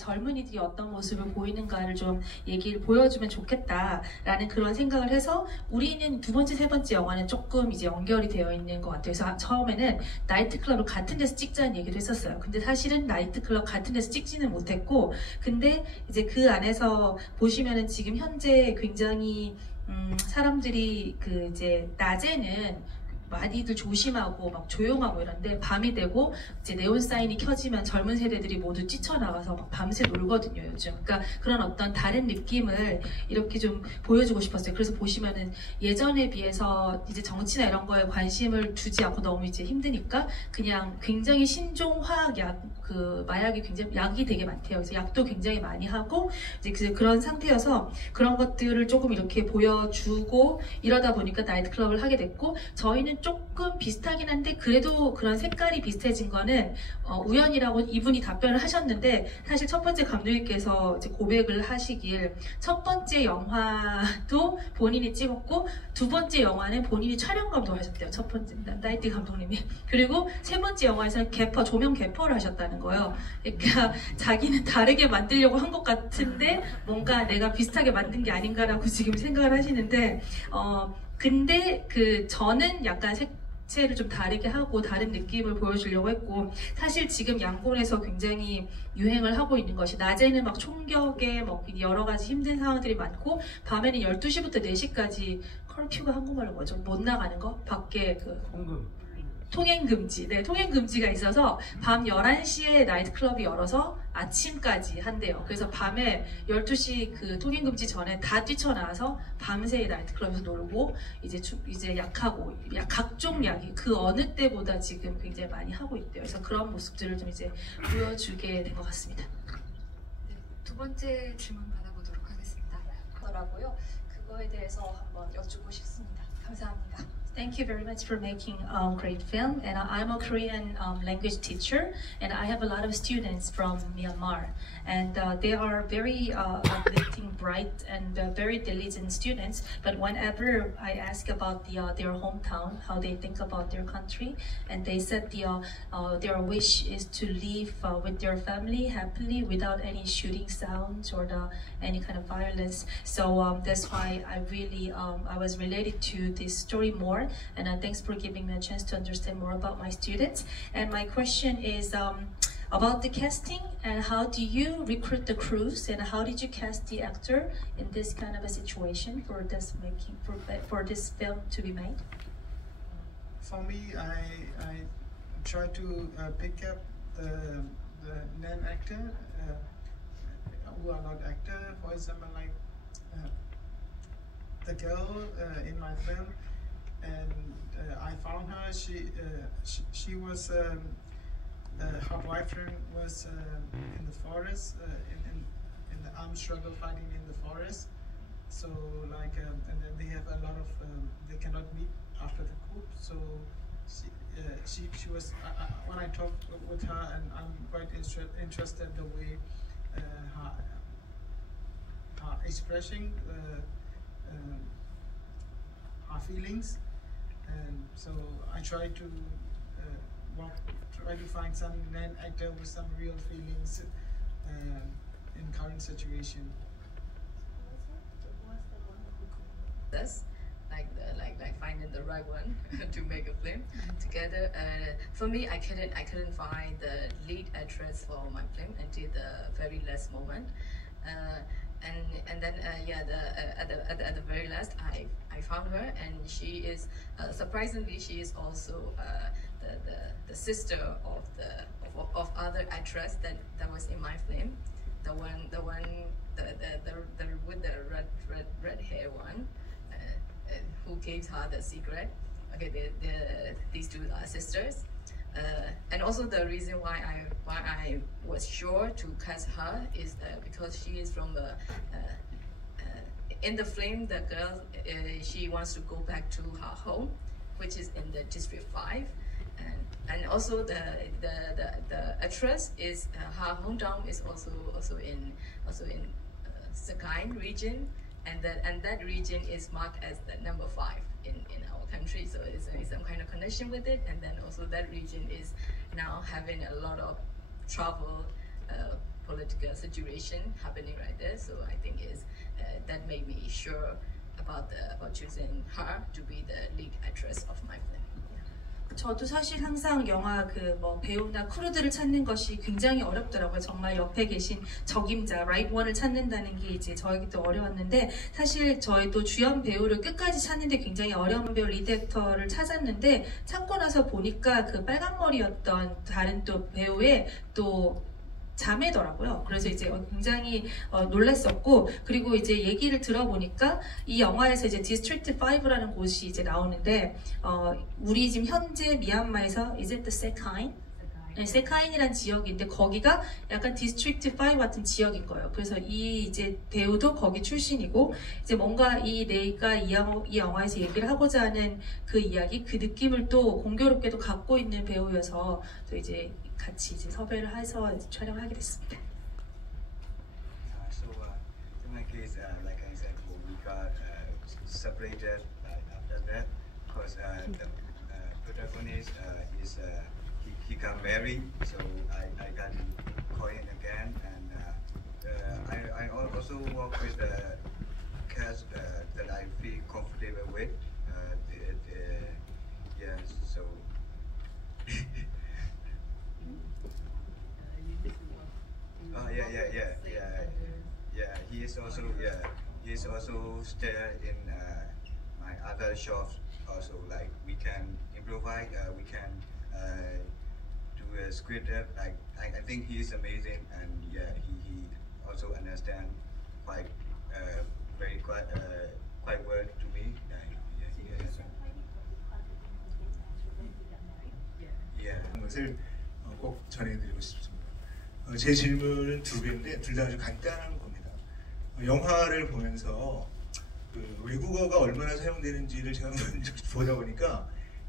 젊은이들이 어떤 모습을 보이는가를 좀 얘기를 보여주면 좋겠다라는 그런 생각을 해서 우리는 두 번째, 세 번째 영화는 조금 이제 연결이 되어 있는 것 같아요. 그래서 처음에는 나이트클럽을 같은 데서 찍자는 얘기도 했었어요. 근데 사실은 나이트클럽 같은 데서 찍지는 못했고, 근데 이제 그 안에서 보시면은 지금 현재 굉장히 사람들이 그 이제 낮에는 많이들 조심하고 막 조용하고 이런데 밤이 되고 이제 네온 사인이 켜지면 젊은 세대들이 모두 뛰쳐나가서 막 밤새 놀거든요 요즘. 그러니까 그런 어떤 다른 느낌을 이렇게 좀 보여주고 싶었어요. 그래서 보시면은 예전에 비해서 이제 정치나 이런 거에 관심을 두지 않고 너무 이제 힘드니까 그냥 굉장히 신종 화학약 그 마약이 굉장히 약이 되게 많대요. 그래서 약도 굉장히 많이 하고 이제 그런 상태여서 그런 것들을 조금 이렇게 보여주고 이러다 보니까 나이트클럽을 하게 됐고 저희는 조금 비슷하긴 한데 그래도 그런 색깔이 비슷해진 거는 우연이라고 이분이 답변을 하셨는데 사실 첫 번째 감독님께서 이제 고백을 하시길 첫 번째 영화도 본인이 찍었고 두 번째 영화는 본인이 촬영 감독하셨대요. 첫 번째 나이트 감독님이. 그리고 세 번째 영화에서는 개퍼 조명 개퍼를 하셨다는 거예요. 그러니까 자기는 다르게 만들려고 한 것 같은데 뭔가 내가 비슷하게 만든 게 아닌가라고 지금 생각을 하시는데 근데 저는 약간 색채를 좀 다르게 하고 다른 느낌을 보여주려고 했고 사실 지금 양곤에서 굉장히 유행을 하고 있는 것이 낮에는 막 총격에 뭐 여러 가지 힘든 상황들이 많고 밤에는 12시부터 4시까지 커큐가 한국말로 뭐죠? 못 나가는 거? 밖에 통행금지. 네, 통행금지가 있어서 밤 11시에 나이트클럽이 열어서 아침까지 한대요. 그래서 밤에 12시 그 통행금지 전에 다 뛰쳐나와서 밤새 나이트클럽에서 놀고 이제 약하고 각종 약이 그 어느 때보다 지금 굉장히 많이 하고 있대요. 그래서 그런 모습들을 좀 이제 보여주게 된 것 같습니다. 네, 두 번째 질문 받아보도록 하겠습니다. 더라고요. 그거에 대해서 한번 여쭙고 싶습니다. 감사합니다. Thank you very much for making great film. And I'm a Korean language teacher, and I have a lot of students from Myanmar, and they are very uplifting, bright, and very diligent students. But whenever I ask about their hometown, how they think about their country, and they said their wish is to live with their family happily without any shooting sounds or any kind of violence. So that's why I was related to this story more. And thanks for giving me a chance to understand more about my students. And my question is about the casting and how do you recruit the crews and how did you cast the actor in this kind of a situation for this film to be made? For me, I try to pick up the name actor who are not actor. For example, like the girl in my film. And I found her. She was her boyfriend was in the forest in the armed struggle fighting in the forest. So like and then they have a lot of they cannot meet after the coup. So she was when I talked with her and I'm quite interested the way her expressing her feelings. And so I try to find some main actor with some real feelings in current situation. This, like finding the right one to make a film together. For me, I couldn't find the lead actress for my film until the very last moment. And then at the very last I found her, and she is surprisingly she is also the sister of other actress that was in my film, the one with the red hair one, who gave her the secret. Okay, these two are sisters. And also the reason why I was sure to cast her is because she is from the in the film the girl she wants to go back to her home, which is in the District 5, and also the actress is her hometown is also in Sagaing region, and that region is marked as the number 5 in our country, so it's some kind of connection with it. And then also that region is now having a lot of trouble political situation happening right there. So I think that made me sure about choosing her to be the lead actress of my film. 저도 사실 항상 영화 그 뭐 배우나 크루들을 찾는 것이 굉장히 어렵더라고요. 정말 옆에 계신 적임자, right one을 찾는다는 게 이제 저에게도 어려웠는데 사실 저희도 주연 배우를 끝까지 찾는데 굉장히 어려운 배우 리드 액터를 찾았는데 찾고 나서 보니까 그 빨간 머리였던 다른 또 배우의 또 자매더라고요. 그래서 이제 굉장히 놀랐었고, 그리고 이제 얘기를 들어보니까 이 영화에서 이제 디스트릭트 5라는 곳이 이제 나오는데 우리 지금 현재 미얀마에서 is it the Sekhain? 네, 세카인이란 지역인데 거기가 약간 디스트릭트 5 같은 지역인 거예요. 그래서 이 이제 배우도 거기 출신이고 이제 뭔가 이 레이가 이 영화에서 얘기를 하고자 하는 그 이야기, 그 느낌을 또 공교롭게도 갖고 있는 배우여서 또 이제 같이 이제 섭외를 해서 촬영을 하게 됐습니다. So in my case, like I said, we got separated after that because the protagonist is he got married, so I got Korean again, and I also work with the cast that I feel comfortable with. Yeah, so. Oh yeah. He is also still in my other shops. Also, like we can improvise. We can do a script up. Like I think he is amazing, and yeah, he also understand quite well to me. 것을 꼭 전해드리고 싶습니다. 제 질문은 두 개인데 둘 다 아주 간단한 겁니다. 영화를 보면서 그 외국어가 얼마나 사용되는지를 제가 먼저 보다 보니까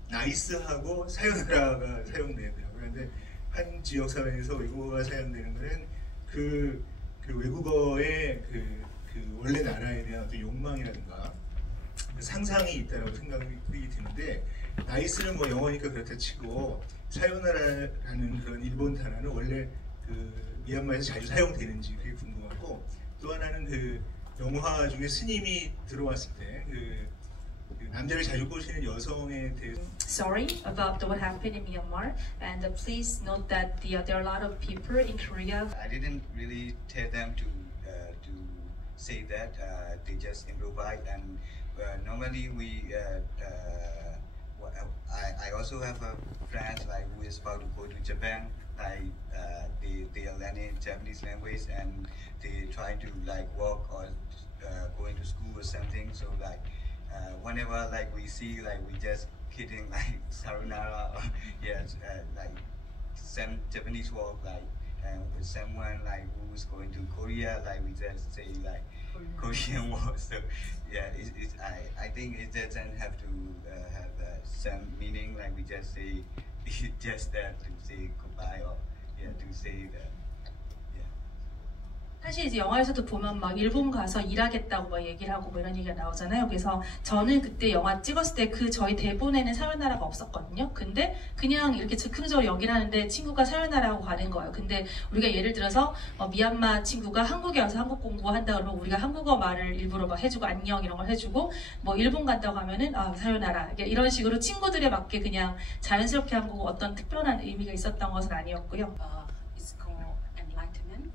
나이스하고 사요나라가 사용되더라고요. 그런데 한 지역 사회에서 외국어가 사용되는 것은 그 외국어의 그 원래 나라에 대한 어떤 욕망이라든가 상상이 있다고 생각이 드는데, 나이스는 뭐 영어니까 그렇다 치고 사요나라라는 그런 일본 단어는 원래 그 미얀마에서 자주 사용되는지 그게 궁금하고, 또 하나는 그 영화 중에 스님이 들어왔을 때 그 남자를 자주 꼬시는 여성에 대해서. Sorry about what happened in Myanmar, and please note that there are a lot of people in Korea. I didn't really tell them to say that. They just improvise, and normally I also have a friend like who is about to go to Japan. Like they are learning Japanese language and they try to like work or going to school or something. So like whenever like we see like we just kidding like sayonara or yes like some Japanese word like with someone like who's going to Korea, like we just say like Korean word. So yeah, I think it doesn't have to have some meaning. Like we just say just that to say goodbye or yeah to say that. 사실 이제 영화에서도 보면 막 일본 가서 일하겠다고 막 얘기를 하고 뭐 이런 얘기가 나오잖아요. 그래서 저는 그때 영화 찍었을 때 그 저희 대본에는 사요나라가 없었거든요. 근데 그냥 이렇게 즉흥적으로 연기를 하는데 친구가 사요나라하고 가는 거예요. 근데 우리가 예를 들어서 미얀마 친구가 한국에 와서 한국 공부한다 그러면 우리가 한국어 말을 일부러 막 해주고 안녕 이런 걸 해주고, 뭐 일본 간다고 하면은 사요나라 이런 식으로 친구들에 맞게 그냥 자연스럽게 한 거고 어떤 특별한 의미가 있었던 것은 아니었고요. It's called Enlightenment.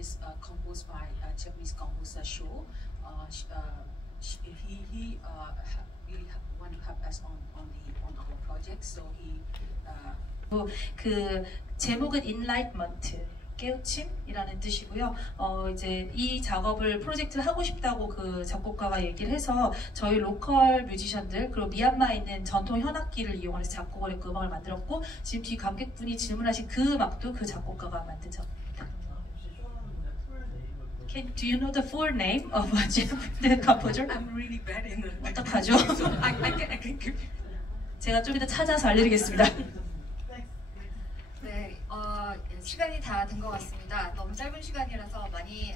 Is composed by a Japanese composer Sho. He really want to help us on our project. So he. 그 제목은 Enlightenment, 깨우침이라는 뜻이고요. 이제 이 작업을 프로젝트를 하고 싶다고 그 작곡가가 얘기를 해서 저희 로컬 뮤지션들 그리고 미얀마에 있는 전통 현악기를 이용해서 작곡을 했고 음악을 만들었고, 지금 뒤 관객분이 질문하신 그 음악도 그 작곡가가 만든 작업입니다. Do you know the full name of the composer? I'm really bad in the. 어떡하죠? So I can give. 제가 좀 이따 찾아서 알려드리겠습니다. 네, 시간이 다 된 것 같습니다. 너무 짧은 시간이라서 많이